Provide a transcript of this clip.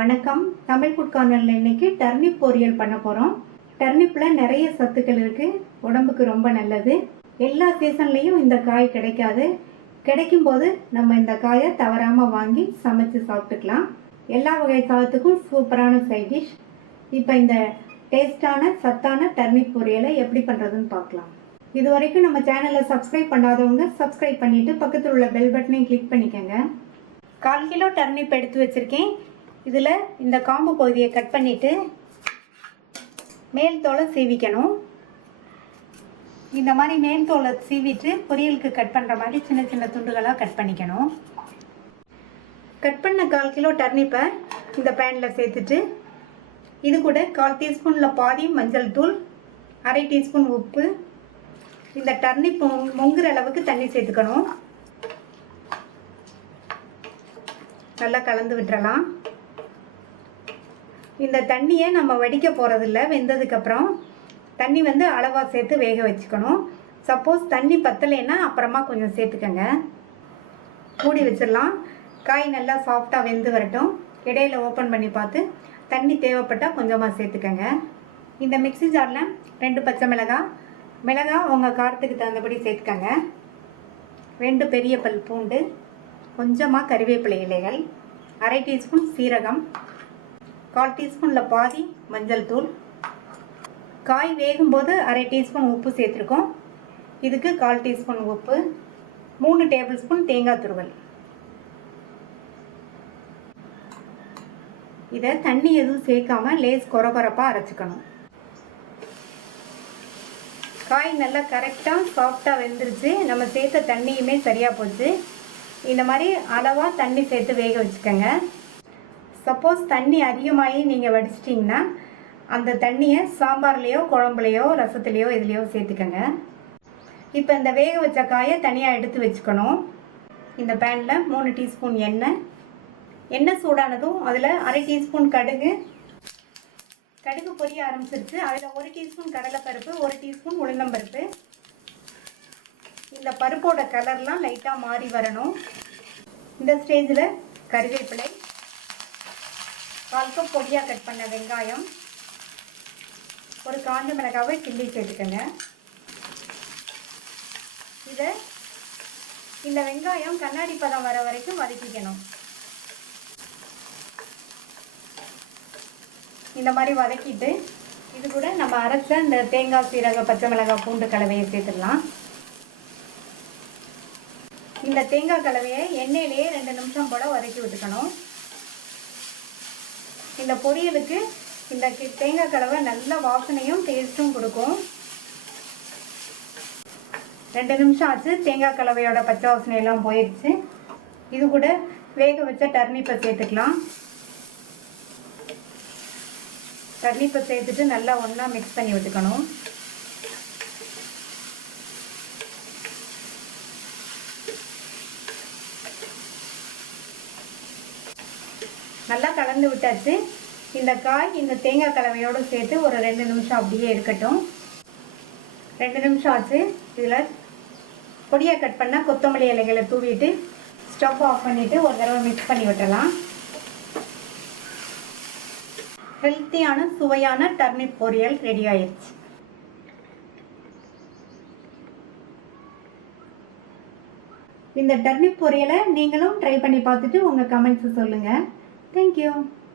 வணக்கம். தமிழ் ஃபுட் கார்னர்ல இன்னைக்கு டர்னிப் பொரியல் பண்ண போறோம். டர்னிப்ல நிறைய சத்துக்கள் இருக்கு, உடம்புக்கு ரொம்ப நல்லது. எல்லா சீசன்லயும் இந்த காய் கிடைக்காது. கிடைக்கும் போது நம்ம இந்த காயை தவறாம வாங்கி சமைச்சு சாப்பிட்டுக்கலாம். எல்லா வகை சாதத்துக்கும் சூப்பரான சைட் டிஷ். இப்போ இந்த டேஸ்டான சத்தான டர்னிப் பொரியலை எப்படி பண்றதுன்னு பார்க்கலாம். இது வரைக்கும் நம்ம சேனலை சப்ஸ்கிரைப் பண்ணாதவங்க சப்ஸ்கிரைப் பண்ணிட்டு பக்கத்தில் உள்ள பெல் பட்டனையும் கிளிக் பண்ணிக்கோங்க. 1/4 கிலோ டர்னிப் எடுத்து வச்சிருக்கேன். இதில் இந்த காம்பு பகுதியை கட் பண்ணிவிட்டு மேல் தோலை சீவிக்கணும். இந்த மாதிரி மேல் தோலை சீவிட்டு பொரியலுக்கு கட் பண்ணுற மாதிரி சின்ன சின்ன துண்டுகளாக கட் பண்ணிக்கணும். கட் பண்ண 1/4 கிலோ டர்னிப்பை இந்த பேனில் சேர்த்துட்டு இது கூட 1/4 டீஸ்பூனில் பாதி மஞ்சள் தூள், 1/2 டீஸ்பூன் உப்பு, இந்த டர்னிப் முங்குற அளவுக்கு தண்ணி சேர்த்துக்கணும். நல்லா கலந்து விட்டுறலாம். இந்த தண்ணியை நம்ம வடிக்க போகிறதில்ல. வெந்ததுக்கப்புறம் தண்ணி அளவாக சேர்த்து வேக வச்சுக்கணும். சப்போஸ் தண்ணி பத்தலைன்னா அப்புறமா கொஞ்சம் சேர்த்துக்கங்க. மூடி வச்சிடலாம். காய் நல்லா சாஃப்டாக வெந்து வரட்டும். இடையில ஓப்பன் பண்ணி பார்த்து தண்ணி தேவைப்பட்டால் கொஞ்சமாக சேர்த்துக்கங்க. இந்த மிக்ஸி ஜாரில் 2 பச்சை மிளகாய் உங்கள் காரத்துக்கு தகுந்தபடி சேர்த்துக்கங்க. 2 பெரிய பல் பூண்டு, கொஞ்சமாக கறிவேப்பிலை இலைகள், 1/2 டீஸ்பூன் சீரகம், 1/4 டீஸ்பூனில் பாதி மஞ்சள் தூள். காய் வேகும்போது 1/2 டீஸ்பூன் உப்பு சேர்த்துருக்கோம். இதுக்கு 1/4 டீஸ்பூன் உப்பு, 3 டேபிள் ஸ்பூன் தேங்காய் துருவல். இதை தண்ணி எதுவும் சேர்க்காம லேஸ் கொரகொரப்பாக அரைச்சிக்கணும். காய் நல்லா கரெக்டாக சாஃப்டாக வெந்துருச்சு. நம்ம சேர்த்த தண்ணியுமே சரியாக போச்சு. இந்த மாதிரி அளவாக தண்ணி சேர்த்து வேக வச்சுக்கோங்க. சப்போஸ் தண்ணி அதிகமாகி நீங்கள் வடிச்சிட்டிங்கன்னா அந்த தண்ணியை சாம்பார்லேயோ குழம்புலையோ ரசத்துலேயோ இதுலேயோ சேர்த்துக்கோங்க. இப்போ இந்த வேக வச்ச காயை தனியாக எடுத்து வச்சுக்கணும். இந்த பேனில் 3 டீஸ்பூன் எண்ணெய் சூடானதும் அதில் 1/2 டீஸ்பூன் கடுகு பொரிய ஆரம்பிச்சிருச்சு. அதில் 1 டீஸ்பூன் கடலைப்பருப்பு, 1 டீஸ்பூன் உளுந்தம்பருப்பு. இந்த பருப்போட கலர்லாம் லைட்டாக மாறி வரணும். இந்த ஸ்டேஜில் கறிவேப்பிலை, 1/4 கப் பொடியாக கட் பண்ண வெங்காயம், ஒரு காஞ்ச மிளகாவை கிள்ளி சேர்த்துக்கங்க. இந்த வெங்காயம் கண்ணாடி பதம் வர வரைக்கும் வதக்கிக்கணும். இந்த மாதிரி வதக்கிட்டு இது கூட நம்ம அரைச்ச இந்த தேங்காய், சீரக, பச்சை மிளகாய், பூண்டு கலவையை சேர்த்துடலாம். இந்த தேங்காய் கலவையை எண்ணெயிலேயே 2 நிமிஷம் போல் வதக்கி விட்டுக்கணும். இந்த பொரியலுக்கு இந்த தேங்காய் கலவை நல்ல வாசனையும் டேஸ்ட்டும் கொடுக்கும். 2 நிமிஷம் ஆச்சு. தேங்காய் கலவையோட பச்சை வாசனையெல்லாம் போயிடுச்சு. இது கூட வேக வச்ச டர்னிப்பை சேர்த்துக்கலாம். டர்னிப்பை சேர்த்துட்டு நல்லா ஒன்றா மிக்ஸ் பண்ணி விட்டுக்கணும். நல்லா கலந்து விட்டாச்சு. இந்த காய் இந்த தேங்காய் கலவையோடு சேர்த்து ஒரு 2 நிமிஷம் அப்படியே இருக்கட்டும். 2 நிமிஷம் ஆச்சு. இதில் பொடியாக கட் பண்ண கொத்தமல்லி இலைகளை தூவிட்டு ஸ்டவ் ஆஃப் பண்ணிவிட்டு ஒரு தடவை மிக்ஸ் பண்ணி விட்டலாம். ஹெல்த்தியான சுவையான டர்னிப் பொரியல் ரெடி ஆயிடுச்சு. இந்த டர்னிப் பொரியலை நீங்களும் ட்ரை பண்ணி பார்த்துட்டு உங்கள் கமெண்ட்ஸ் சொல்லுங்கள். Thank you.